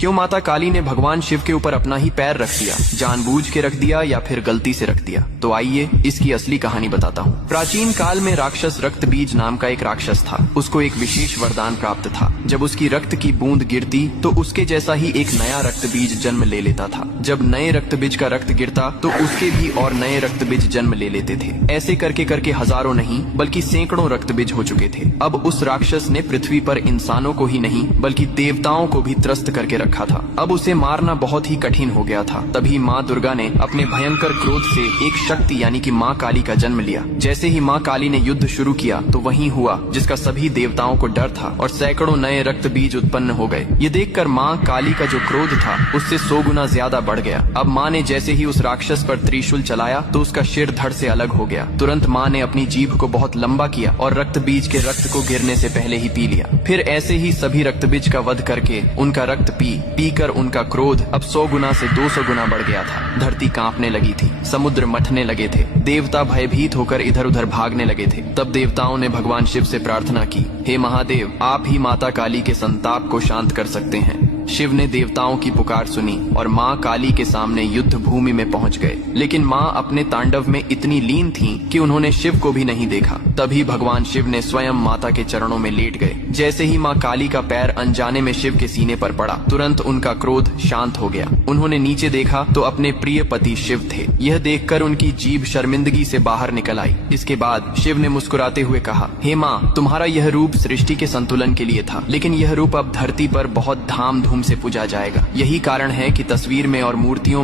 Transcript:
क्यों माता काली ने भगवान शिव के ऊपर अपना ही पैर रख दिया? जानबूझ के रख दिया या फिर गलती से रख दिया? तो आइए इसकी असली कहानी बताता हूँ। प्राचीन काल में राक्षस रक्त बीज नाम का एक राक्षस था। उसको एक विशेष वरदान प्राप्त था। जब उसकी रक्त की बूंद गिरती तो उसके जैसा ही एक नया रक्त बीज जन्म ले लेता था। जब नए रक्त बीज का रक्त गिरता तो उसके भी और नए रक्त बीज जन्म ले लेते थे। ऐसे करके करके हजारों नहीं बल्कि सैकड़ों रक्त बीज हो चुके थे। अब उस राक्षस ने पृथ्वी पर इंसानों को ही नहीं बल्कि देवताओं को भी त्रस्त करके रखा था। अब उसे मारना बहुत ही कठिन हो गया था। तभी माँ दुर्गा ने अपने भयंकर क्रोध से एक शक्ति यानी कि माँ काली का जन्म लिया। जैसे ही माँ काली ने युद्ध शुरू किया तो वही हुआ जिसका सभी देवताओं को डर था और सैकड़ों नए रक्त बीज उत्पन्न हो गए। ये देखकर माँ काली का जो क्रोध था उससे 100 गुना ज्यादा बढ़ गया। अब माँ ने जैसे ही उस राक्षस पर त्रिशूल चलाया तो उसका सिर धड़ से अलग हो गया। तुरंत माँ ने अपनी जीभ को बहुत लंबा किया और रक्त बीज के रक्त को गिरने से पहले ही पी लिया। फिर ऐसे ही सभी रक्त बीज का वध करके उनका रक्त पी कर उनका क्रोध अब 100 गुना से 200 गुना बढ़ गया था। धरती कांपने लगी थी, समुद्र मथने लगे थे, देवता भयभीत होकर इधर उधर भागने लगे थे। तब देवताओं ने भगवान शिव से प्रार्थना की, हे महादेव, आप ही माता काली के संताप को शांत कर सकते हैं। शिव ने देवताओं की पुकार सुनी और माँ काली के सामने युद्ध भूमि में पहुंच गए। लेकिन माँ अपने तांडव में इतनी लीन थीं कि उन्होंने शिव को भी नहीं देखा। तभी भगवान शिव ने स्वयं माता के चरणों में लेट गए। जैसे ही माँ काली का पैर अनजाने में शिव के सीने पर पड़ा, तुरंत उनका क्रोध शांत हो गया। उन्होंने नीचे देखा तो अपने प्रिय पति शिव थे। यह देखकर उनकी जीभ शर्मिंदगी से बाहर निकल आई। इसके बाद शिव ने मुस्कुराते हुए कहा, हे माँ, तुम्हारा यह रूप सृष्टि के संतुलन के लिए था, लेकिन यह रूप अब धरती पर बहुत धाम से पूजा जाएगा। यही कारण है कि तस्वीर में और मूर्तियों